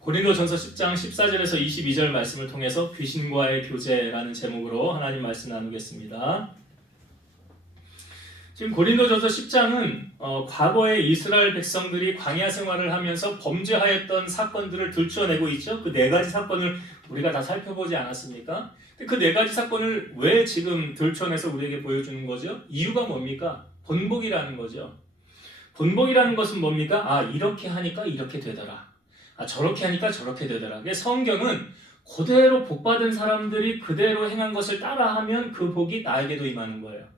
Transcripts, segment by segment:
고린도전서 10장 14절에서 22절 말씀을 통해서 귀신과의 교제라는 제목으로 하나님 말씀 나누겠습니다. 지금 고린도전서 10장은 과거에 이스라엘 백성들이 광야 생활을 하면서 범죄하였던 사건들을 들춰내고 있죠. 그 네 가지 사건을 우리가 다 살펴보지 않았습니까? 그 네 가지 사건을 왜 지금 들춰내서 우리에게 보여주는 거죠? 이유가 뭡니까? 본복이라는 거죠. 본복이라는 것은 뭡니까? 이렇게 하니까 이렇게 되더라. 저렇게 하니까 저렇게 되더라. 성경은 그대로 복받은 사람들이 그대로 행한 것을 따라하면 그 복이 나에게도 임하는 거예요.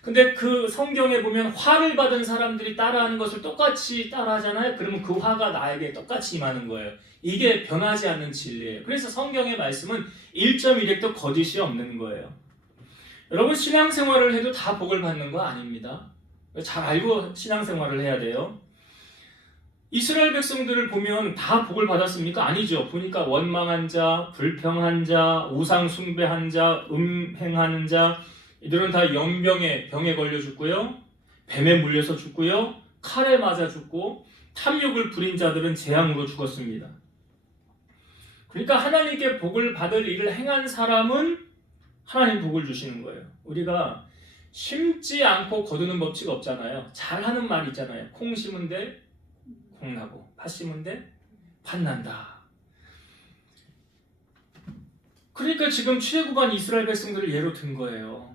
근데 그 성경에 보면 화를 받은 사람들이 따라하는 것을 똑같이 따라하잖아요. 그러면 그 화가 나에게 똑같이 임하는 거예요. 이게 변하지 않는 진리예요. 그래서 성경의 말씀은 1.1핵도 거짓이 없는 거예요. 여러분, 신앙생활을 해도 다 복을 받는 거 아닙니다. 잘 알고 신앙생활을 해야 돼요. 이스라엘 백성들을 보면 다 복을 받았습니까? 아니죠. 보니까 원망한 자, 불평한 자, 우상 숭배한 자, 음행하는 자, 이들은 다 병에 걸려 죽고요, 뱀에 물려서 죽고요, 칼에 맞아 죽고, 탐욕을 부린 자들은 재앙으로 죽었습니다. 그러니까 하나님께 복을 받을 일을 행한 사람은 하나님 복을 주시는 거예요. 우리가 심지 않고 거두는 법칙 없잖아요. 잘하는 말 있잖아요. 콩 심은 데 콩 나고, 팥 심은 데 팥 난다. 그러니까 지금 출애굽한 이스라엘 백성들을 예로 든 거예요.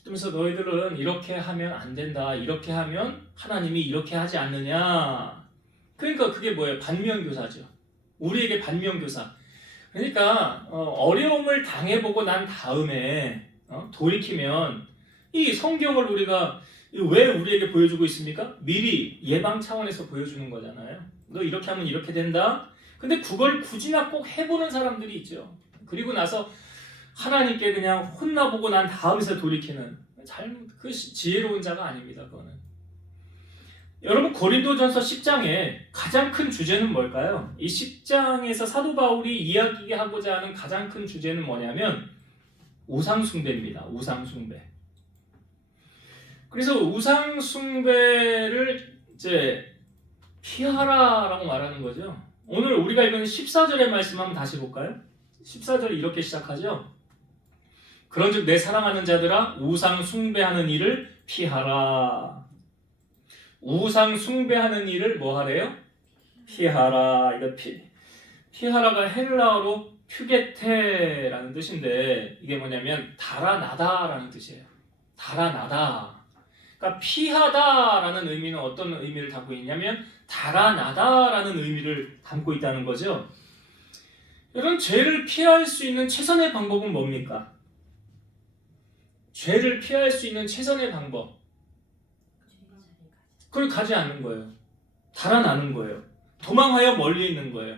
그러면서 너희들은 이렇게 하면 안 된다. 이렇게 하면 하나님이 이렇게 하지 않느냐. 그러니까 그게 뭐예요? 반면교사죠. 우리에게 반면교사. 그러니까 어려움을 당해보고 난 다음에 돌이키면 이 성경을 우리가 왜 우리에게 보여주고 있습니까? 미리 예방 차원에서 보여주는 거잖아요. 너 이렇게 하면 이렇게 된다. 근데 그걸 굳이나 꼭 해보는 사람들이 있죠. 그리고 나서 하나님께 그냥 혼나보고 난 다음에서 돌이키는 그 지혜로운 자가 아닙니다. 그거는. 여러분, 고린도전서 10장의 가장 큰 주제는 뭘까요? 이 10장에서 사도 바울이 이야기하고자 하는 가장 큰 주제는 뭐냐면 우상숭배입니다. 우상숭배. 그래서 우상숭배를 이제 피하라라고 말하는 거죠. 오늘 우리가 읽은 14절의 말씀 한번 다시 볼까요? 14절이 이렇게 시작하죠. 그런즉 내 사랑하는 자들아, 우상 숭배하는 일을 피하라. 우상 숭배하는 일을 뭐 하래요? 피하라. 이거 피하라가 헬라어로 퓨게테라는 뜻인데 이게 뭐냐면 달아나다라는 뜻이에요. 달아나다. 그러니까 피하다라는 의미는 어떤 의미를 담고 있냐면 달아나다라는 의미를 담고 있다는 거죠. 여러분, 죄를 피할 수 있는 최선의 방법은 뭡니까? 죄를 피할 수 있는 최선의 방법. 그걸 가지 않는 거예요. 달아나는 거예요. 도망하여 멀리 있는 거예요.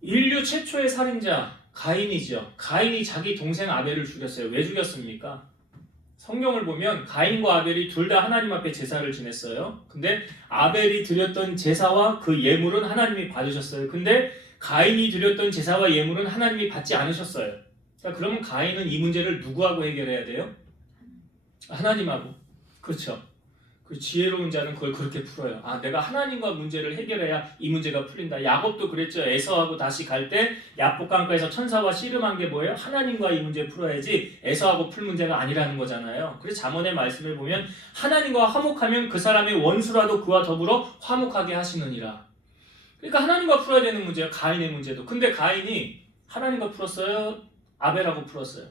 인류 최초의 살인자 가인이죠. 가인이 자기 동생 아벨을 죽였어요. 왜 죽였습니까? 성경을 보면 가인과 아벨이 둘 다 하나님 앞에 제사를 지냈어요. 근데 아벨이 드렸던 제사와 그 예물은 하나님이 받으셨어요. 근데 가인이 드렸던 제사와 예물은 하나님이 받지 않으셨어요. 그러면 가인은 이 문제를 누구하고 해결해야 돼요? 하나님하고. 그렇죠. 그 지혜로운 자는 그걸 그렇게 풀어요. 내가 하나님과 문제를 해결해야 이 문제가 풀린다. 야곱도 그랬죠. 에서하고 다시 갈 때 야복강가에서 천사와 씨름한 게 뭐예요? 하나님과 이 문제 풀어야지 에서하고 풀 문제가 아니라는 거잖아요. 그래서 잠언의 말씀을 보면 하나님과 화목하면 그 사람의 원수라도 그와 더불어 화목하게 하시느니라. 그러니까 하나님과 풀어야 되는 문제예요. 가인의 문제도. 근데 가인이 하나님과 풀었어요? 아벨하고 풀었어요?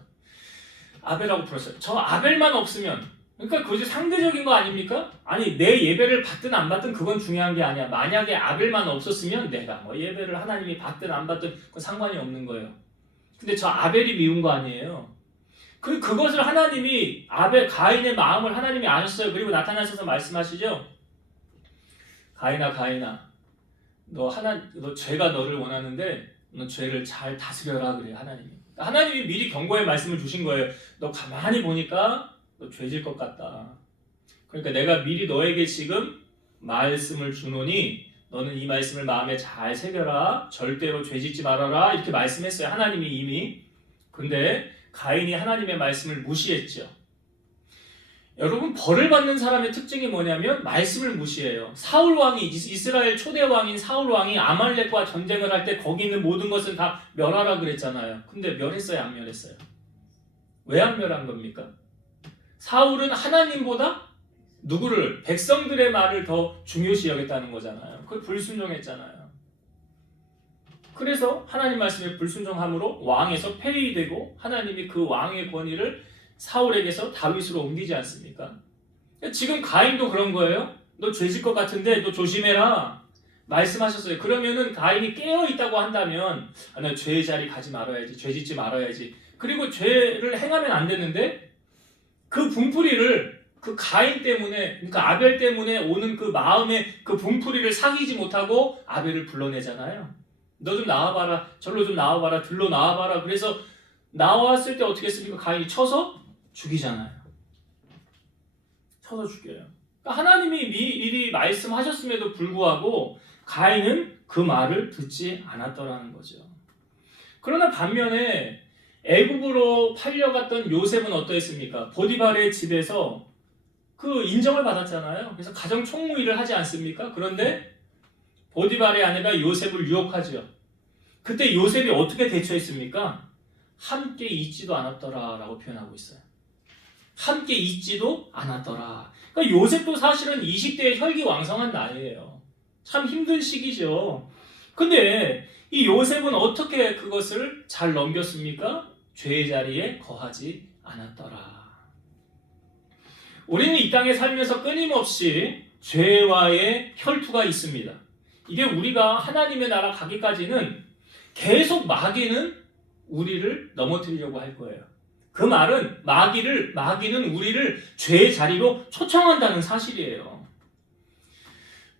아벨하고 풀었어요. 저 아벨만 없으면, 그러니까 그것이 상대적인 거 아닙니까? 아니, 내 예배를 받든 안 받든 그건 중요한 게 아니야. 만약에 아벨만 없었으면 내가 뭐 예배를 하나님이 받든 안 받든 그건 상관이 없는 거예요. 근데 저 아벨이 미운 거 아니에요. 그것을 하나님이 가인의 마음을 하나님이 아셨어요. 그리고 나타나셔서 말씀하시죠. 가인아, 너 죄가 너를 원하는데 너 죄를 잘 다스려라 그래요. 하나님이 미리 경고의 말씀을 주신 거예요. 너 가만히 보니까 너 죄질 것 같다. 그러니까 내가 미리 너에게 지금 말씀을 주노니 너는 이 말씀을 마음에 잘 새겨라. 절대로 죄짓지 말아라. 이렇게 말씀했어요. 하나님이 이미. 근데 가인이 하나님의 말씀을 무시했죠. 여러분 벌을 받는 사람의 특징이 뭐냐면 말씀을 무시해요. 사울 왕이 이스라엘 초대 왕인 사울 왕이 아말렉과 전쟁을 할 때 거기 있는 모든 것은 다 멸하라 그랬잖아요. 근데 멸했어요, 안 멸했어요? 왜 안 멸한 겁니까? 사울은 하나님보다 누구를 백성들의 말을 더 중요시 여겼다는 거잖아요. 그걸 불순종했잖아요. 그래서 하나님 말씀에 불순종함으로 왕에서 폐위되고 하나님이 그 왕의 권위를 사울에게서 다윗으로 옮기지 않습니까? 지금 가인도 그런 거예요. 너 죄질 것 같은데 너 조심해라 말씀하셨어요. 그러면은 가인이 깨어있다고 한다면 나 죄의 자리 가지 말아야지, 죄 짓지 말아야지. 그리고 죄를 행하면 안 되는데 그 분풀이를 그 가인 때문에, 그러니까 아벨 때문에 오는 그 마음의 그 분풀이를 사귀지 못하고 아벨을 불러내잖아요. 너 좀 나와봐라, 절로 좀 나와봐라, 들로 나와봐라. 그래서 나왔을 때 어떻게 했습니까? 가인이 쳐서 죽이잖아요. 쳐서 죽여요. 그러니까 하나님이 미리 말씀하셨음에도 불구하고 가인은 그 말을 듣지 않았더라는 거죠. 그러나 반면에 애굽으로 팔려갔던 요셉은 어떠했습니까? 보디발의 집에서 그 인정을 받았잖아요. 그래서 가정 총무일을 하지 않습니까? 그런데 보디발의 아내가 요셉을 유혹하죠. 그때 요셉이 어떻게 대처했습니까? 함께 있지도 않았더라 라고 표현하고 있어요. 함께 있지도 않았더라. 그러니까 요셉도 사실은 20대의 혈기왕성한 나이예요. 참 힘든 시기죠. 근데 이 요셉은 어떻게 그것을 잘 넘겼습니까? 죄의 자리에 거하지 않았더라. 우리는 이 땅에 살면서 끊임없이 죄와의 혈투가 있습니다. 이게 우리가 하나님의 나라 가기까지는 계속 마귀는 우리를 넘어뜨리려고 할 거예요. 그 말은 마귀는 우리를 죄의 자리로 초청한다는 사실이에요.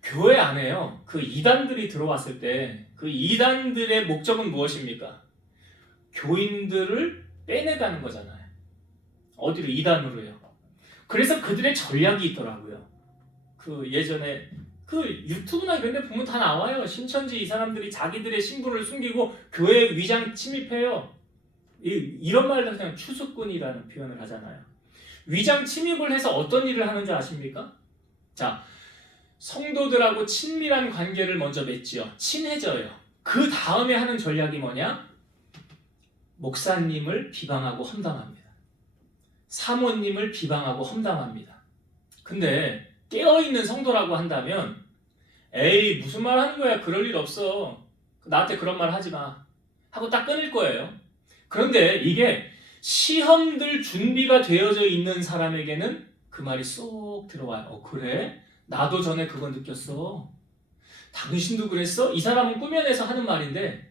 교회 안에요. 그 이단들이 들어왔을 때 그 이단들의 목적은 무엇입니까? 교인들을 빼내가는 거잖아요. 어디로? 이단으로요. 그래서 그들의 전략이 있더라고요. 그 예전에 그 유튜브나 이런 데 보면 다 나와요. 신천지 이 사람들이 자기들의 신분을 숨기고 교회 위장 침입해요. 이런 말도 그냥 추수꾼이라는 표현을 하잖아요. 위장 침입을 해서 어떤 일을 하는 줄 아십니까? 자, 성도들하고 친밀한 관계를 먼저 맺지요. 친해져요. 그 다음에 하는 전략이 뭐냐? 목사님을 비방하고 험담합니다. 사모님을 비방하고 험담합니다. 근데 깨어있는 성도라고 한다면 에이 무슨 말 하는 거야, 그럴 일 없어, 나한테 그런 말 하지 마 하고 딱 끊을 거예요. 그런데 이게 시험들 준비가 되어져 있는 사람에게는 그 말이 쏙 들어와요. 그래? 나도 전에 그거 느꼈어. 당신도 그랬어? 이 사람은 꾸며내서 하는 말인데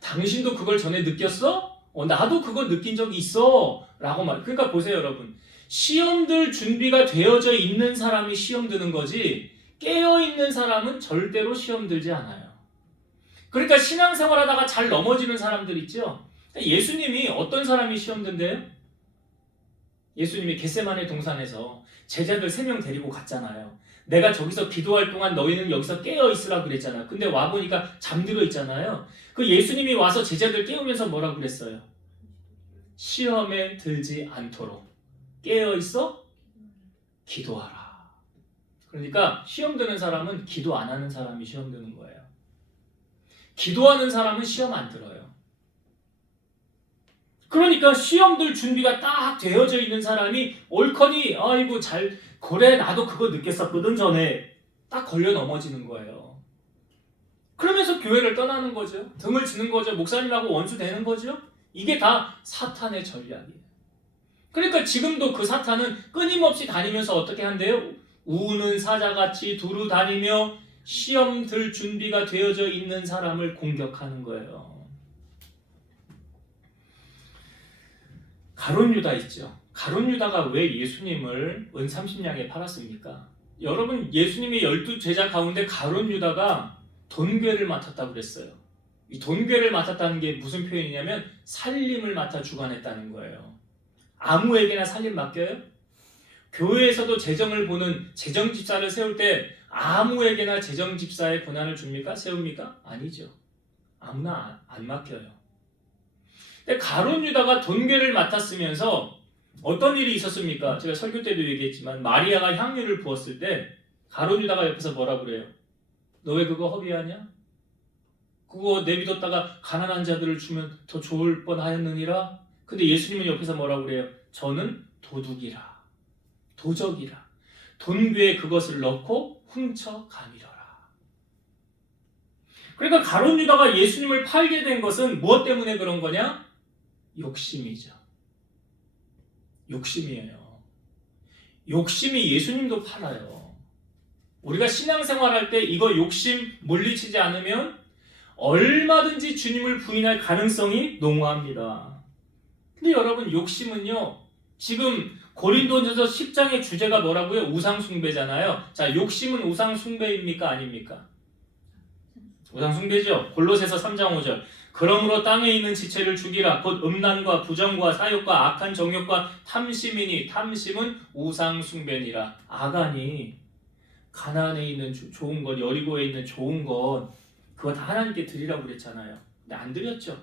당신도 그걸 전에 느꼈어? 나도 그거 느낀 적이 있어 라고 말. 그러니까 보세요 여러분, 시험들 준비가 되어져 있는 사람이 시험 드는 거지 깨어있는 사람은 절대로 시험 들지 않아요. 그러니까 신앙생활 하다가 잘 넘어지는 사람들 있죠. 예수님이 어떤 사람이 시험 든대요? 예수님이 겟세마네 동산에서 제자들 3명 데리고 갔잖아요. 내가 저기서 기도할 동안 너희는 여기서 깨어있으라 그랬잖아요. 근데 와보니까 잠들어 있잖아요. 그 예수님이 와서 제자들 깨우면서 뭐라고 그랬어요? 시험에 들지 않도록 깨어있어 기도하라. 그러니까 시험 드는 사람은 기도 안 하는 사람이 시험 드는 거예요. 기도하는 사람은 시험 안 들어요. 그러니까 시험들 준비가 딱 되어져 있는 사람이 옳거니 아이고 잘 그래 나도 그거 느꼈었거든 전에 딱 걸려 넘어지는 거예요. 그러면서 교회를 떠나는 거죠. 등을 지는 거죠. 목사님하고 원수 되는 거죠. 이게 다 사탄의 전략이에요. 그러니까 지금도 그 사탄은 끊임없이 다니면서 어떻게 한대요? 우는 사자같이 두루 다니며 시험 들 준비가 되어져 있는 사람을 공격하는 거예요. 가룟 유다 있죠. 가룟 유다가 왜 예수님을 은 30냥에 팔았습니까? 여러분, 예수님의 12제자 가운데 가룟 유다가 돈괴를 맡았다고 그랬어요. 이 돈괴를 맡았다는 게 무슨 표현이냐면 살림을 맡아 주관했다는 거예요. 아무에게나 살림 맡겨요? 교회에서도 재정을 보는 재정집사를 세울 때 아무에게나 재정집사의 권한을 줍니까? 세웁니까? 아니죠. 아무나 안 맡겨요. 근데 가룟 유다가 돈괴를 맡았으면서 어떤 일이 있었습니까? 제가 설교 때도 얘기했지만 마리아가 향유를 부었을 때 가룟 유다가 옆에서 뭐라 그래요? 너 왜 그거 허비하냐? 그거 내비뒀다가 가난한 자들을 주면 더 좋을 뻔하였느니라. 근데 예수님은 옆에서 뭐라 그래요? 저는 도둑이라, 도적이라, 돈궤에 그것을 넣고 훔쳐 가미려라. 그러니까 가룟 유다가 예수님을 팔게 된 것은 무엇 때문에 그런 거냐? 욕심이죠. 욕심이에요. 욕심이 예수님도 팔아요. 우리가 신앙생활할 때 이거 욕심 물리치지 않으면 얼마든지 주님을 부인할 가능성이 농후합니다. 근데 여러분, 욕심은요, 지금 고린도전서 10장의 주제가 뭐라고요? 우상숭배잖아요. 자, 욕심은 우상숭배입니까? 아닙니까? 우상숭배죠. 골로새서 3장 5절. 그러므로 땅에 있는 지체를 죽이라. 곧 음란과 부정과 사욕과 악한 정욕과 탐심이니 탐심은 우상숭배니라. 아간이 가나안에 있는 좋은 것, 여리고에 있는 좋은 것, 그거 다 하나님께 드리라고 그랬잖아요. 근데 안 드렸죠.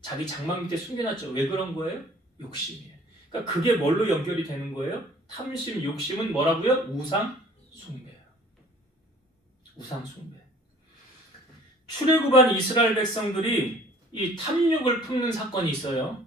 자기 장막 밑에 숨겨놨죠. 왜 그런 거예요? 욕심이에요. 그러니까 그게 뭘로 연결이 되는 거예요? 탐심, 욕심은 뭐라고요? 우상숭배예요. 우상숭배. 출애굽한 이스라엘 백성들이 이 탐욕을 품는 사건이 있어요.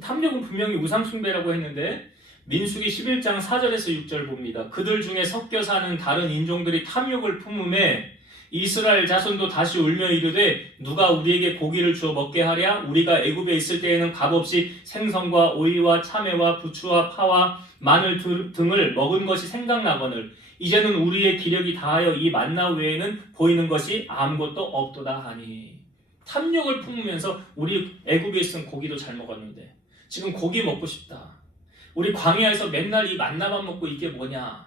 탐욕은 분명히 우상숭배라고 했는데 민수기 11장 4절에서 6절 봅니다. 그들 중에 섞여 사는 다른 인종들이 탐욕을 품음에 이스라엘 자손도 다시 울며 이르되 누가 우리에게 고기를 주어 먹게 하랴? 우리가 애굽에 있을 때에는 값없이 생선과 오이와 참외와 부추와 파와 마늘 등을 먹은 것이 생각나거늘 이제는 우리의 기력이 다하여 이 만나 외에는 보이는 것이 아무것도 없도다 하니. 탐욕을 품으면서 우리 애굽에 있으면 고기도 잘 먹었는데 지금 고기 먹고 싶다. 우리 광야에서 맨날 이 만나만 먹고 이게 뭐냐?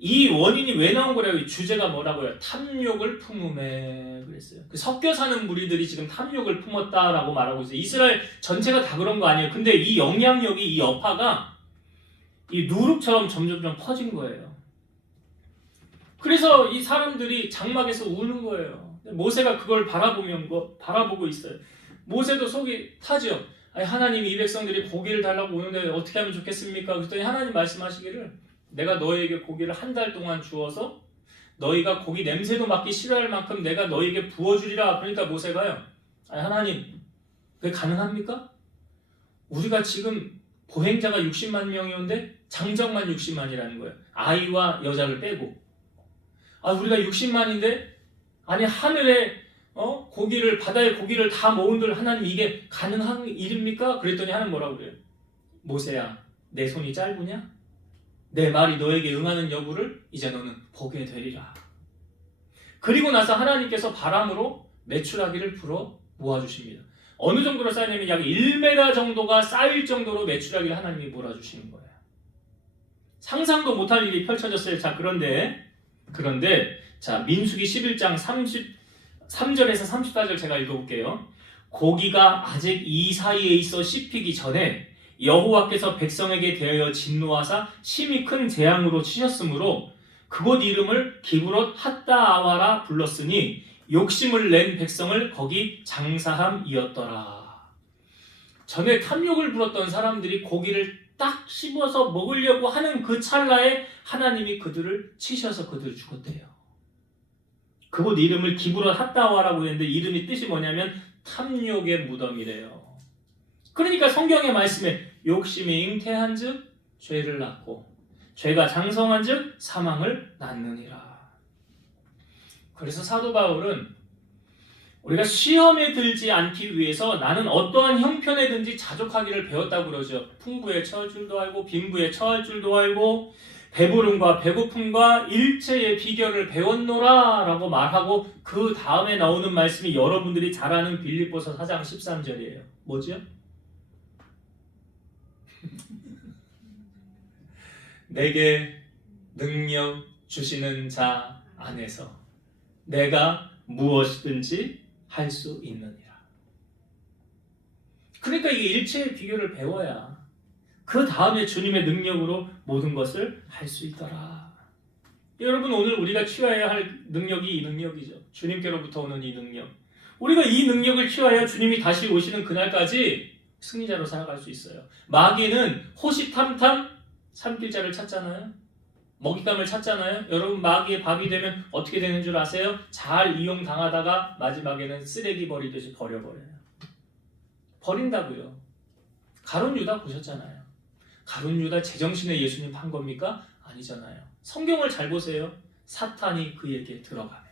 이 원인이 왜 나온 거라고요? 주제가 뭐라고요? 탐욕을 품음에 그랬어요. 그 섞여 사는 무리들이 지금 탐욕을 품었다라고 말하고 있어요. 이스라엘 전체가 다 그런 거 아니에요. 근데 이 영향력이, 이 여파가 이 누룩처럼 점점점 퍼진 거예요. 그래서 이 사람들이 장막에서 우는 거예요. 모세가 그걸 바라보고 있어요. 모세도 속이 타죠. 아니, 하나님이 이 백성들이 고기를 달라고 오는데 어떻게 하면 좋겠습니까? 그랬더니 하나님 말씀하시기를 내가 너에게 고기를 한 달 동안 주어서 너희가 고기 냄새도 맡기 싫어할 만큼 내가 너희에게 부어주리라. 그러니까 모세가요, 아니, 하나님 그게 가능합니까? 우리가 지금 보행자가 60만 명이었는데 장정만 60만이라는 거예요. 아이와 여자를 빼고. 우리가 60만인데 아니 하늘에 고기를, 바다에 고기를 다 모은들 하나님 이게 가능한 일입니까? 그랬더니 하나님 뭐라고 그래요? 모세야, 내 손이 짧으냐? 내 말이 너에게 응하는 여부를 이제 너는 보게 되리라. 그리고 나서 하나님께서 바람으로 메추라기를 불어 모아주십니다. 어느 정도로 쌓이냐면 약 1m 정도가 쌓일 정도로 메추라기를 하나님이 몰아주시는 거예요. 상상도 못할 일이 펼쳐졌어요. 자, 그런데 자, 민수기 11장 33절에서 34절 제가 읽어볼게요. 고기가 아직 이 사이에 있어 씹히기 전에 여호와께서 백성에게 대하여 진노하사 심히 큰 재앙으로 치셨으므로 그곳 이름을 기브롯 핫다아와라 불렀으니 욕심을 낸 백성을 거기 장사함이었더라. 전에 탐욕을 부렸던 사람들이 고기를 딱 씹어서 먹으려고 하는 그 찰나에 하나님이 그들을 치셔서 그들을 죽었대요. 그곳 이름을 기브롯 핫다아와라고 했는데 이름이 뜻이 뭐냐면 탐욕의 무덤이래요. 그러니까 성경의 말씀에 욕심이 잉태한 즉 죄를 낳고 죄가 장성한 즉 사망을 낳느니라. 그래서 사도 바울은 우리가 시험에 들지 않기 위해서 나는 어떠한 형편에든지 자족하기를 배웠다고 그러죠. 풍부에 처할 줄도 알고 빈부에 처할 줄도 알고 배부름과 배고픔과 일체의 비결을 배웠노라 라고 말하고 그 다음에 나오는 말씀이 여러분들이 잘 아는 빌립보서 4장 13절이에요. 뭐죠? 내게 능력 주시는 자 안에서 내가 무엇이든지 할 수 있느니라. 그러니까 이 일체의 비결을 배워야 그 다음에 주님의 능력으로 모든 것을 할 수 있더라. 여러분, 오늘 우리가 취해야 할 능력이 이 능력이죠. 주님께로부터 오는 이 능력. 우리가 이 능력을 취하여 주님이 다시 오시는 그날까지 승리자로 살아갈 수 있어요. 마귀는 호시탐탐 산길자를 찾잖아요. 먹잇감을 찾잖아요. 여러분 마귀의 밥이 되면 어떻게 되는 줄 아세요? 잘 이용당하다가 마지막에는 쓰레기 버리듯이 버려버려요. 버린다고요. 가룟 유다 보셨잖아요. 가룟 유다 제정신에 예수님 판 겁니까? 아니잖아요. 성경을 잘 보세요. 사탄이 그에게 들어가네.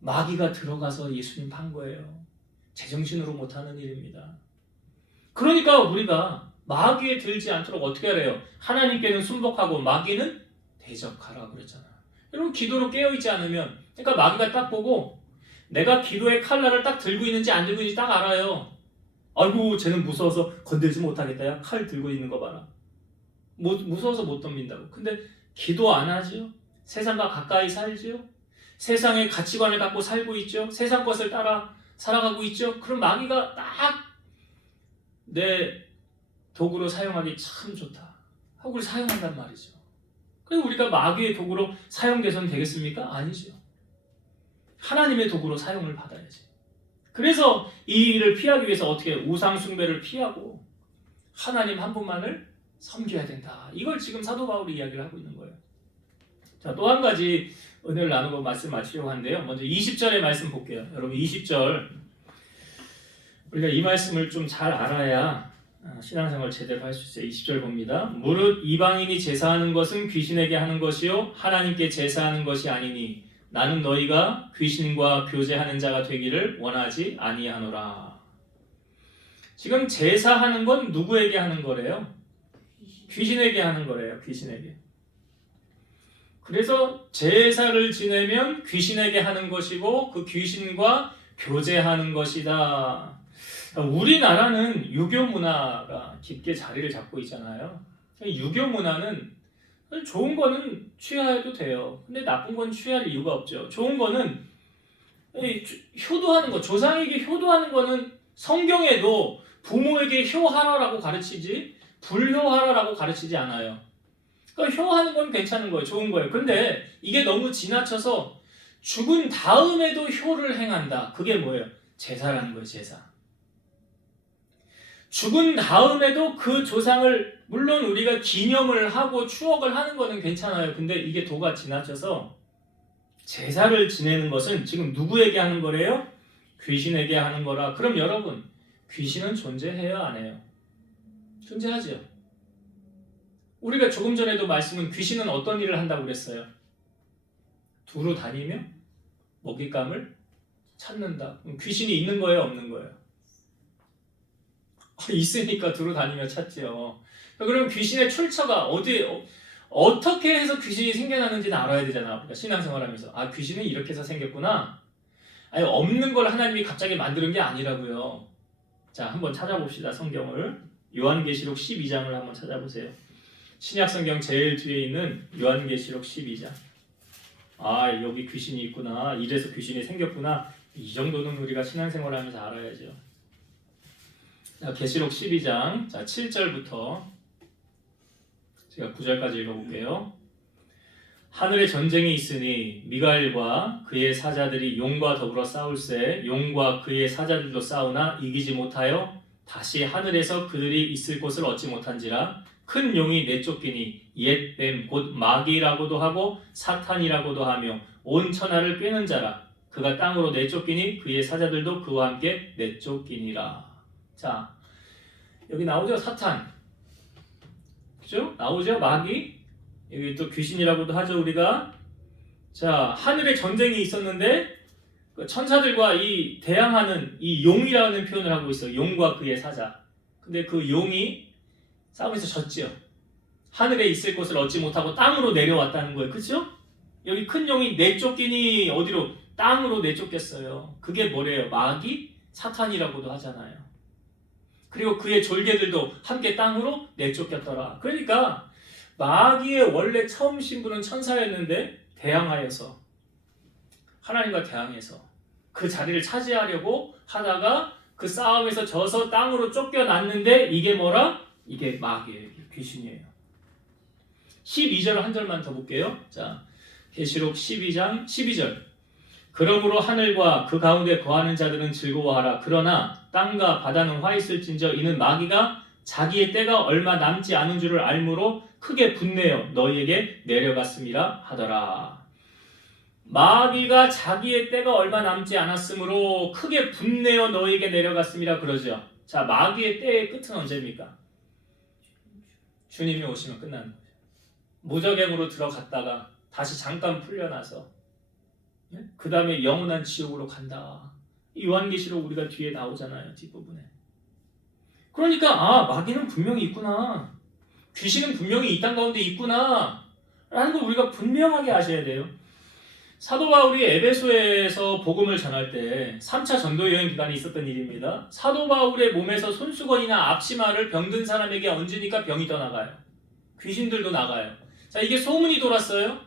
마귀가 들어가서 예수님 판 거예요. 제정신으로 못하는 일입니다. 그러니까 우리가 마귀에 들지 않도록 어떻게 하래요? 하나님께는 순복하고 마귀는 대적하라 그랬잖아요. 여러분 기도로 깨어있지 않으면, 그러니까 마귀가 딱 보고 내가 기도의 칼날을 딱 들고 있는지 안 들고 있는지 딱 알아요. 아이고 쟤는 무서워서 건들지 못하겠다. 야, 칼 들고 있는 거 봐라. 무서워서 못 덤빈다고. 근데 기도 안 하지요? 세상과 가까이 살지요? 세상의 가치관을 갖고 살고 있죠? 세상 것을 따라 살아가고 있죠? 그럼 마귀가 딱 내 도구로 사용하기 참 좋다 하고 우리 사용한단 말이죠. 그래서 우리가 마귀의 도구로 사용돼서는 되겠습니까? 아니죠. 하나님의 도구로 사용을 받아야지. 그래서 이 일을 피하기 위해서 어떻게 우상 숭배를 피하고 하나님 한 분만을 섬겨야 된다. 이걸 지금 사도 바울이 이야기를 하고 있는 거예요. 자, 또 한 가지 은혜를 나누고 말씀 마치려고 하는데요. 먼저 20절의 말씀 볼게요. 여러분 20절 우리가 이 말씀을 좀 잘 알아야 신앙생활 제대로 할 수 있어요. 20절 봅니다. 무릇 이방인이 제사하는 것은 귀신에게 하는 것이요 하나님께 제사하는 것이 아니니 나는 너희가 귀신과 교제하는 자가 되기를 원하지 아니하노라. 지금 제사하는 건 누구에게 하는 거래요? 귀신에게 하는 거래요. 귀신에게. 그래서 제사를 지내면 귀신에게 하는 것이고 그 귀신과 교제하는 것이다. 우리나라는 유교 문화가 깊게 자리를 잡고 있잖아요. 유교 문화는 좋은 거는 취하해도 돼요. 근데 나쁜 건 취할 이유가 없죠. 좋은 거는 효도하는 거, 조상에게 효도하는 거는 성경에도 부모에게 효하라라고 가르치지 불효하라라고 가르치지 않아요. 그러니까 효하는 건 괜찮은 거예요. 좋은 거예요. 근데 이게 너무 지나쳐서 죽은 다음에도 효를 행한다. 그게 뭐예요? 제사라는 거예요. 제사. 죽은 다음에도 그 조상을 물론 우리가 기념을 하고 추억을 하는 거는 괜찮아요. 근데 이게 도가 지나쳐서 제사를 지내는 것은 지금 누구에게 하는 거래요? 귀신에게 하는 거라. 그럼 여러분 귀신은 존재해요? 안 해요? 존재하죠. 우리가 조금 전에도 말씀은 귀신은 어떤 일을 한다고 그랬어요? 두루 다니며 먹잇감을 찾는다. 귀신이 있는 거예요? 없는 거예요? 있으니까 두루 다니며 찾지요. 그럼 귀신의 출처가 어떻게 해서 귀신이 생겨나는지는 알아야 되잖아. 우리가 신앙생활하면서 아 귀신은 이렇게 해서 생겼구나. 아니 없는 걸 하나님이 갑자기 만드는 게 아니라고요. 자 한번 찾아봅시다. 성경을 요한계시록 12장을 한번 찾아보세요. 신약성경 제일 뒤에 있는 요한계시록 12장. 아 여기 귀신이 있구나. 이래서 귀신이 생겼구나. 이 정도는 우리가 신앙생활하면서 알아야죠. 자, 계시록 12장 자 7절부터 제가 9절까지 읽어볼게요. 하늘에 전쟁이 있으니 미가엘과 그의 사자들이 용과 더불어 싸울세 용과 그의 사자들도 싸우나 이기지 못하여 다시 하늘에서 그들이 있을 곳을 얻지 못한지라 큰 용이 내쫓기니 옛 뱀 곧 마귀라고도 하고 사탄이라고도 하며 온 천하를 꿰는 자라 그가 땅으로 내쫓기니 그의 사자들도 그와 함께 내쫓기니라. 자 여기 나오죠. 사탄 그죠? 나오죠. 마귀 여기 또 귀신이라고도 하죠. 우리가 자 하늘에 전쟁이 있었는데 그 천사들과 이 대항하는 이 용이라는 표현을 하고 있어요. 용과 그의 사자. 근데 그 용이 싸움에서 졌지요. 하늘에 있을 곳을 얻지 못하고 땅으로 내려왔다는 거예요. 그렇죠? 여기 큰 용이 내쫓기니 어디로? 땅으로 내쫓겼어요. 그게 뭐래요? 마귀? 사탄이라고도 하잖아요. 그리고 그의 졸개들도 함께 땅으로 내쫓겼더라. 그러니까 마귀의 원래 처음 신분은 천사였는데 대항하여서 하나님과 대항해서 그 자리를 차지하려고 하다가 그 싸움에서 져서 땅으로 쫓겨났는데 이게 뭐라? 이게 마귀예요. 귀신이에요. 12절 한 절만 더 볼게요. 자, 계시록 12장 12절. 그러므로 하늘과 그 가운데 거하는 자들은 즐거워하라. 그러나 땅과 바다는 화 있을진저 이는 마귀가 자기의 때가 얼마 남지 않은 줄을 알므로 크게 분내어 너희에게 내려갔음이라 하더라. 마귀가 자기의 때가 얼마 남지 않았으므로 크게 분내어 너희에게 내려갔음이라 그러죠. 자, 마귀의 때의 끝은 언제입니까? 주님이 오시면 끝나는 거죠. 무저갱으로 들어갔다가 다시 잠깐 풀려나서 그 다음에 영원한 지옥으로 간다. 요한계시록 우리가 뒤에 나오잖아요. 뒷부분에. 그러니까 마귀는 분명히 있구나. 귀신은 분명히 이 땅 가운데 있구나 라는 걸 우리가 분명하게 아셔야 돼요. 사도 바울이 에베소에서 복음을 전할 때 3차 전도 여행 기간이 있었던 일입니다. 사도 바울의 몸에서 손수건이나 앞치마를 병든 사람에게 얹으니까 병이 떠나가요. 귀신들도 나가요. 자, 이게 소문이 돌았어요.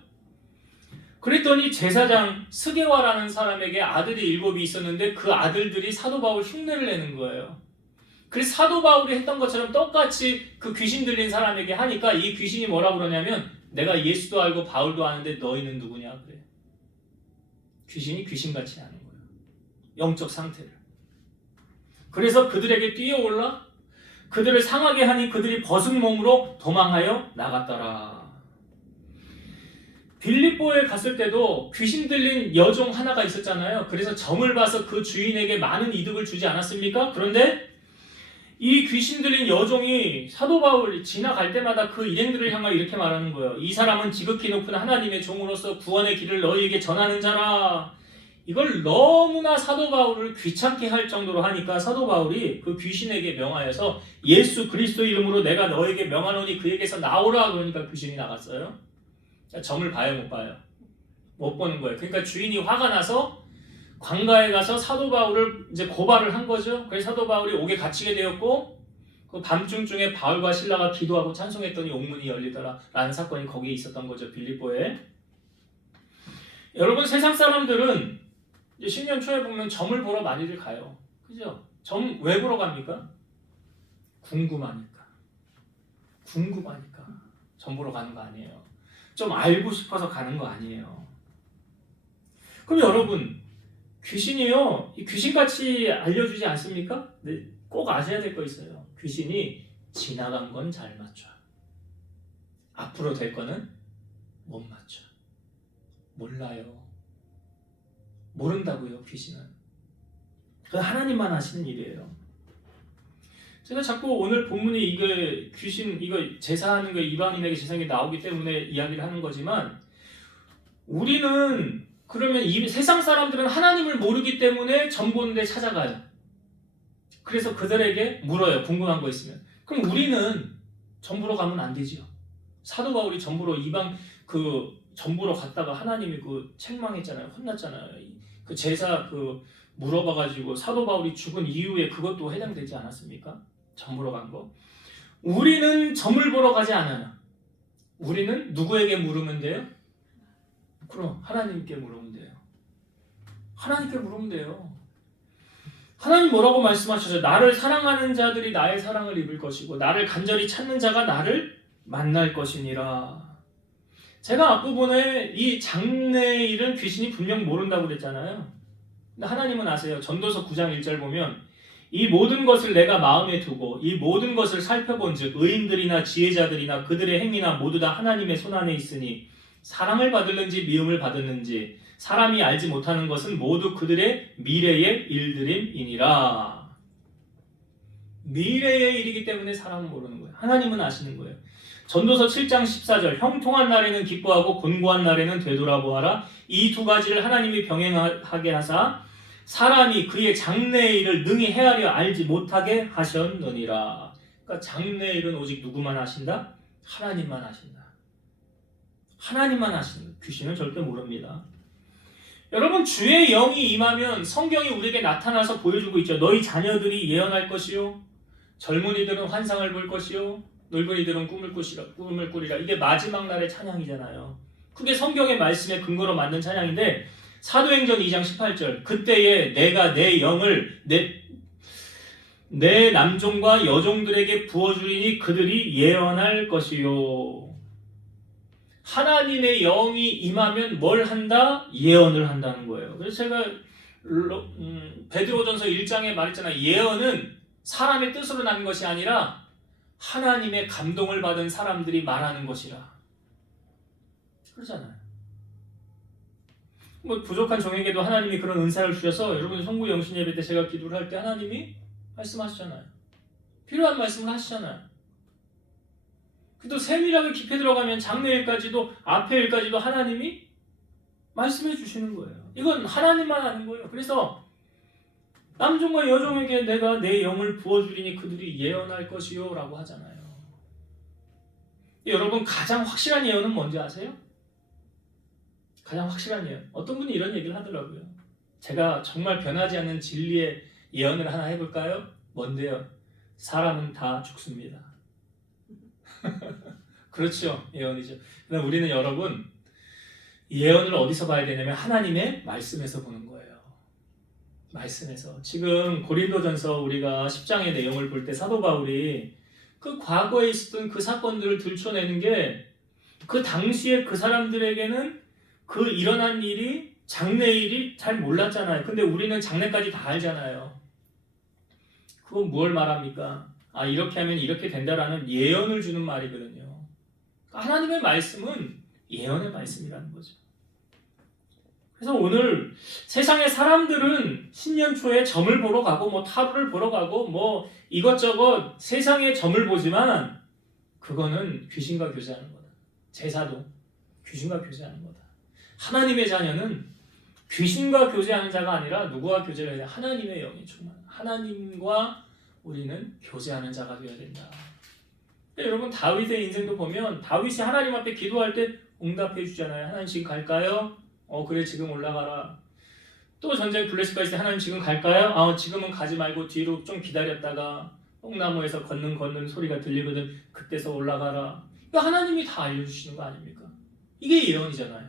그랬더니 제사장 스게와라는 사람에게 아들이 7이 있었는데 그 아들들이 사도 바울 흉내를 내는 거예요. 그래서 사도 바울이 했던 것처럼 똑같이 그 귀신 들린 사람에게 하니까 이 귀신이 뭐라고 그러냐면 내가 예수도 알고 바울도 아는데 너희는 누구냐 그래요. 귀신이 귀신같이 하는 거예요. 영적 상태를. 그래서 그들에게 뛰어올라 그들을 상하게 하니 그들이 벗은 몸으로 도망하여 나갔더라. 빌립보에 갔을 때도 귀신 들린 여종 하나가 있었잖아요. 그래서 점을 봐서 그 주인에게 많은 이득을 주지 않았습니까? 그런데 이 귀신 들린 여종이 사도 바울이 지나갈 때마다 그 일행들을 향하여 이렇게 말하는 거예요. 이 사람은 지극히 높은 하나님의 종으로서 구원의 길을 너희에게 전하는 자라. 이걸 너무나 사도 바울을 귀찮게 할 정도로 하니까 사도 바울이 그 귀신에게 명하여서 예수 그리스도 이름으로 내가 너에게 명하노니 그에게서 나오라. 그러니까 귀신이 나갔어요. 점을 봐요, 못 봐요? 못 보는 거예요. 그러니까 주인이 화가 나서 관가에 가서 사도 바울을 이제 고발을 한 거죠. 그래서 사도 바울이 옥에 갇히게 되었고 그 밤중중에 바울과 실라가 기도하고 찬송했더니 옥문이 열리더라 라는 사건이 거기에 있었던 거죠. 빌립보에. 여러분, 세상 사람들은 이제 신년 초에 보면 점을 보러 많이들 가요. 그죠? 점 왜 보러 갑니까? 궁금하니까. 점 보러 가는 거 아니에요. 좀 알고 싶어서 가는 거 아니에요. 그럼 여러분, 귀신이요, 이 귀신같이 알려주지 않습니까? 근데 꼭 아셔야 될 거 있어요. 귀신이 지나간 건 잘 맞춰. 앞으로 될 거는 못 맞춰. 몰라요. 모른다고요, 귀신은. 그건 하나님만 하시는 일이에요. 제가 자꾸 오늘 본문이 이거 귀신, 이거 제사하는 거 이방인에게 제사하는 게 나오기 때문에 이야기를 하는 거지만 우리는 그러면 이 세상 사람들은 하나님을 모르기 때문에 점 보는 데 찾아가요. 그래서 그들에게 물어요. 궁금한 거 있으면. 그럼 우리는 점 보러 가면 안 되죠. 사도 바울이 점 보러 점 보러 갔다가 하나님이 책망했잖아요. 혼났잖아요. 그 제사 물어봐가지고 사도 바울이 죽은 이후에 그것도 해당되지 않았습니까? 점 보러 간 거. 우리는 점을 보러 가지 않아요. 우리는 누구에게 물으면 돼요? 그럼 하나님께 물으면 돼요. 하나님께 물으면 돼요. 하나님 뭐라고 말씀하셨어요? 나를 사랑하는 자들이 나의 사랑을 입을 것이고 나를 간절히 찾는 자가 나를 만날 것이니라. 제가 앞부분에 이 장래의 일은 귀신이 분명 모른다고 그랬잖아요. 근데 하나님은 아세요. 전도서 9장 1절 보면 이 모든 것을 내가 마음에 두고 이 모든 것을 살펴본즉 의인들이나 지혜자들이나 그들의 행위나 모두 다 하나님의 손안에 있으니 사랑을 받을는지 미움을 받았는지 사람이 알지 못하는 것은 모두 그들의 미래의 일들임이니라. 미래의 일이기 때문에 사람은 모르는 거예요. 하나님은 아시는 거예요. 전도서 7장 14절 형통한 날에는 기뻐하고 곤고한 날에는 되돌아보아라. 이 두 가지를 하나님이 병행하게 하사 사람이 그의 장래의 일을 능히 헤아려 알지 못하게 하셨느니라. 그러니까 장래의 일은 오직 누구만 하신다? 하나님만 하신다. 하나님만 하시는 거예요. 귀신은 절대 모릅니다. 여러분, 주의 영이 임하면 성경이 우리에게 나타나서 보여주고 있죠. 너희 자녀들이 예언할 것이요 젊은이들은 환상을 볼 것이요 늙은이들은 꿈을 꾸리라. 이게 마지막 날의 찬양이잖아요. 그게 성경의 말씀에 근거로 만든 찬양인데 사도행전 2장 18절 그때에 내가 내 영을 내 남종과 여종들에게 부어주리니 그들이 예언할 것이요. 하나님의 영이 임하면 뭘 한다? 예언을 한다는 거예요. 그래서 제가 베드로전서 1장에 말했잖아요. 예언은 사람의 뜻으로 나는 것이 아니라 하나님의 감동을 받은 사람들이 말하는 것이라. 그러잖아요. 뭐 부족한 종에게도 하나님이 그런 은사를 주셔서 여러분 성구 영신 예배 때 제가 기도를 할 때 하나님이 말씀하시잖아요. 필요한 말씀을 하시잖아요. 또 세밀하게 깊이 들어가면 장래일까지도 앞의 일까지도 하나님이 말씀해 주시는 거예요. 이건 하나님만 아는 거예요. 그래서 남종과 여종에게 내가 내 영을 부어주리니 그들이 예언할 것이요 라고 하잖아요. 여러분 가장 확실한 예언은 뭔지 아세요? 가장 확실한 예언. 어떤 분이 이런 얘기를 하더라고요. 제가 정말 변하지 않는 진리의 예언을 하나 해볼까요? 뭔데요? 사람은 다 죽습니다. 그렇죠. 예언이죠. 그런데 우리는 여러분 예언을 어디서 봐야 되냐면 하나님의 말씀에서 보는 거예요. 말씀에서. 지금 고린도전서 우리가 10장의 내용을 볼 때 사도 바울이 그 과거에 있었던 그 사건들을 들춰내는 게 그 당시에 그 사람들에게는 그 일어난 일이 장래일이 잘 몰랐잖아요. 근데 우리는 장래까지 다 알잖아요. 그건 뭘 말합니까? 아, 이렇게 하면 이렇게 된다라는 예언을 주는 말이거든요. 하나님의 말씀은 예언의 말씀이라는 거죠. 그래서 오늘 세상의 사람들은 신년 초에 점을 보러 가고 뭐 타로를 보러 가고 뭐 이것저것 세상의 점을 보지만 그거는 귀신과 교제하는 거다. 제사도 귀신과 교제하는 거다. 하나님의 자녀는 귀신과 교제하는 자가 아니라 누구와 교제를 해야 돼? 하나님의 영이 충만한 하나님과 우리는 교제하는 자가 되어야 된다. 여러분 다윗의 인생도 보면 다윗이 하나님 앞에 기도할 때 응답해 주잖아요. 하나님 지금 갈까요? 그래 지금 올라가라. 또 전쟁 블레셋가 있을 때 하나님 지금 갈까요? 지금은 가지 말고 뒤로 좀 기다렸다가 뽕나무에서 걷는 소리가 들리거든. 그때서 올라가라. 그러니까 하나님이 다 알려주시는 거 아닙니까? 이게 예언이잖아요.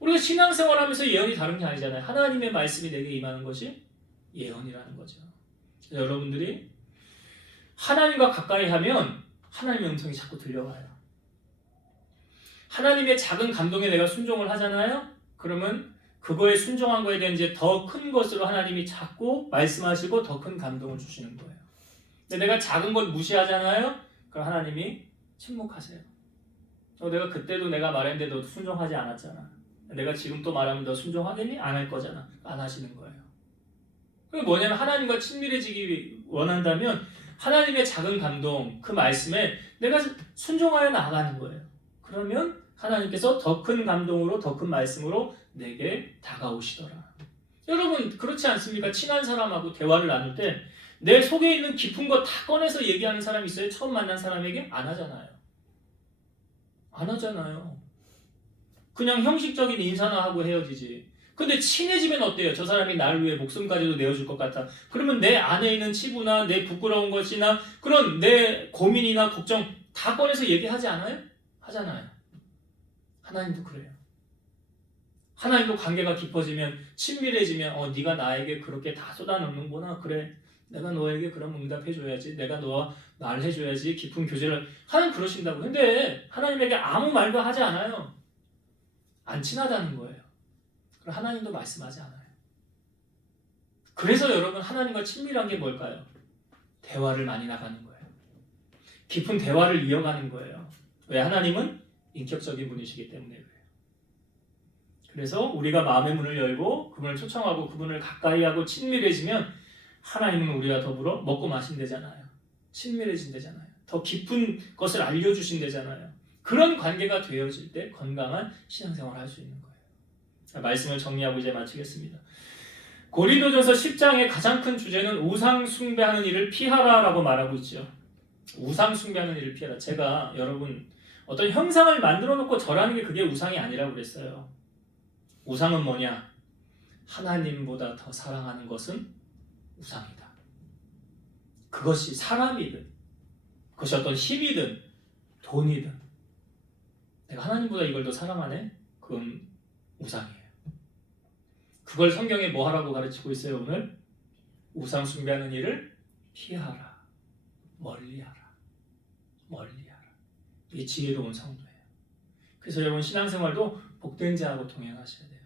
우리가 신앙생활하면서 예언이 다른 게 아니잖아요. 하나님의 말씀이 내게 임하는 것이 예언이라는 거죠. 여러분들이 하나님과 가까이 하면 하나님의 음성이 자꾸 들려와요. 하나님의 작은 감동에 내가 순종을 하잖아요. 그러면 그거에 순종한 거에 대한 이제 더 큰 것으로 하나님이 자꾸 말씀하시고 더 큰 감동을 주시는 거예요. 근데 내가 작은 것 무시하잖아요. 그럼 하나님이 침묵하세요. 내가 그때도 내가 말했는데 너 순종하지 않았잖아. 내가 지금 또 말하면 너 순종하겠니? 안 할 거잖아. 안 하시는 거예요. 그게 뭐냐면 하나님과 친밀해지기 원한다면 하나님의 작은 감동, 그 말씀에 내가 순종하여 나아가는 거예요. 그러면 하나님께서 더 큰 감동으로 더 큰 말씀으로 내게 다가오시더라. 여러분 그렇지 않습니까? 친한 사람하고 대화를 나눌 때 내 속에 있는 깊은 거 다 꺼내서 얘기하는 사람이 있어요? 처음 만난 사람에게? 안 하잖아요. 안 하잖아요. 그냥 형식적인 인사나 하고 헤어지지. 근데 친해지면 어때요? 저 사람이 나를 위해 목숨까지도 내어줄 것 같아. 그러면 내 안에 있는 치부나 내 부끄러운 것이나 그런 내 고민이나 걱정 다 꺼내서 얘기하지 않아요? 하잖아요. 하나님도 그래요. 하나님도 관계가 깊어지면 친밀해지면 네가 나에게 그렇게 다 쏟아놓는구나. 그래. 내가 너에게 그럼 응답해줘야지. 내가 너와 말 해줘야지. 깊은 교제를. 하나님 그러신다고. 근데 하나님에게 아무 말도 하지 않아요. 안 친하다는 거예요. 그럼 하나님도 말씀하지 않아요. 그래서 여러분 하나님과 친밀한 게 뭘까요? 대화를 많이 나가는 거예요. 깊은 대화를 이어가는 거예요. 왜? 하나님은 인격적인 분이시기 때문에 그래요. 그래서 우리가 마음의 문을 열고 그분을 초청하고 그분을 가까이 하고 친밀해지면 하나님은 우리와 더불어 먹고 마신대잖아요. 친밀해진대잖아요. 더 깊은 것을 알려주신대잖아요. 그런 관계가 되어질 때 건강한 신앙생활을 할 수 있는 거예요. 자, 말씀을 정리하고 이제 마치겠습니다. 고린도전서 10장의 가장 큰 주제는 우상 숭배하는 일을 피하라라고 말하고 있죠. 우상 숭배하는 일을 피하라. 제가 여러분 어떤 형상을 만들어 놓고 절하는 게 그게 우상이 아니라고 그랬어요. 우상은 뭐냐? 하나님보다 더 사랑하는 것은 우상이다. 그것이 사람이든 그것이 어떤 힘이든 돈이든 내가 하나님보다 이걸 더 사랑하네? 그건 우상이에요. 그걸 성경에 뭐 하라고 가르치고 있어요 오늘? 우상 숭배하는 일을 피하라. 멀리하라. 멀리하라. 이게 지혜로운 성도예요. 그래서 여러분 신앙생활도 복된 자하고 동행하셔야 돼요.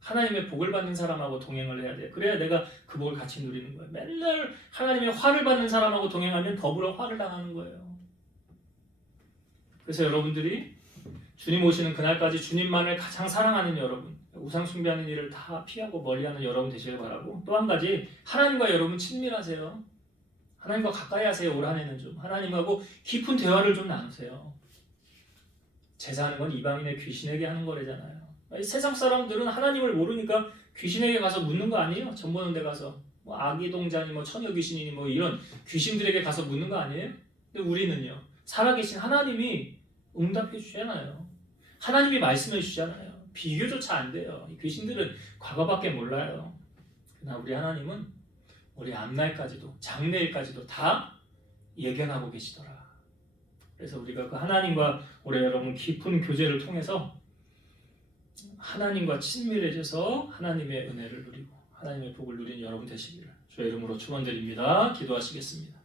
하나님의 복을 받는 사람하고 동행을 해야 돼요. 그래야 내가 그 복을 같이 누리는 거예요. 맨날 하나님의 화를 받는 사람하고 동행하면 더불어 화를 당하는 거예요. 그래서 여러분들이 주님 오시는 그날까지 주님만을 가장 사랑하는 여러분, 우상 숭배하는 일을 다 피하고 멀리하는 여러분 되시길 바라고, 또 한 가지 하나님과 여러분 친밀하세요. 하나님과 가까이 하세요. 올 한 해는 좀 하나님하고 깊은 대화를 좀 나누세요. 제사하는 건 이방인의 귀신에게 하는 거래잖아요. 세상 사람들은 하나님을 모르니까 귀신에게 가서 묻는 거 아니에요? 전 보는 데 가서 뭐 아기 동자니 뭐 처녀 귀신이니 뭐 이런 귀신들에게 가서 묻는 거 아니에요? 근데 우리는요, 살아계신 하나님이 응답해 주잖아요. 하나님이 말씀해 주잖아요. 비교조차 안 돼요. 이 귀신들은 과거밖에 몰라요. 그러나 우리 하나님은 우리 앞날까지도 장래일까지도 다 예견하고 계시더라. 그래서 우리가 그 하나님과 우리 여러분 깊은 교제를 통해서 하나님과 친밀해져서 하나님의 은혜를 누리고 하나님의 복을 누리는 여러분 되시기를 주의 이름으로 축원드립니다. 기도하시겠습니다.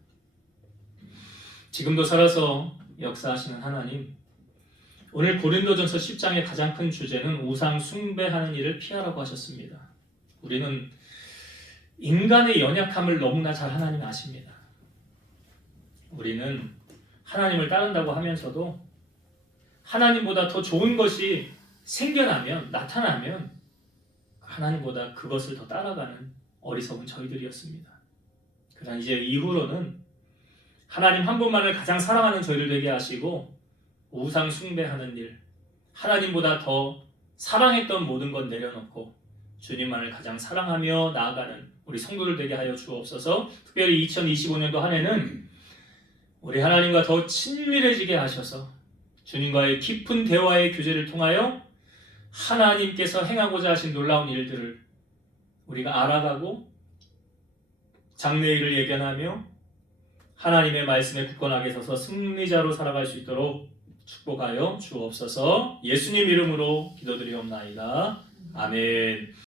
지금도 살아서 역사하시는 하나님, 오늘 고린도전서 10장의 가장 큰 주제는 우상 숭배하는 일을 피하라고 하셨습니다. 우리는 인간의 연약함을 너무나 잘 하나님이 아십니다. 우리는 하나님을 따른다고 하면서도 하나님보다 더 좋은 것이 생겨나면, 나타나면 하나님보다 그것을 더 따라가는 어리석은 저희들이었습니다. 그러나 이제 이후로는 하나님 한 분만을 가장 사랑하는 저희들 되게 하시고 우상 숭배하는 일, 하나님보다 더 사랑했던 모든 것 내려놓고 주님만을 가장 사랑하며 나아가는 우리 성도들 되게 하여 주옵소서. 특별히 2025년도 한 해는 우리 하나님과 더 친밀해지게 하셔서 주님과의 깊은 대화의 교제를 통하여 하나님께서 행하고자 하신 놀라운 일들을 우리가 알아가고 장래일을 예견하며 하나님의 말씀에 굳건하게 서서 승리자로 살아갈 수 있도록 축복하여 주옵소서. 예수님 이름으로 기도드리옵나이다. 아멘.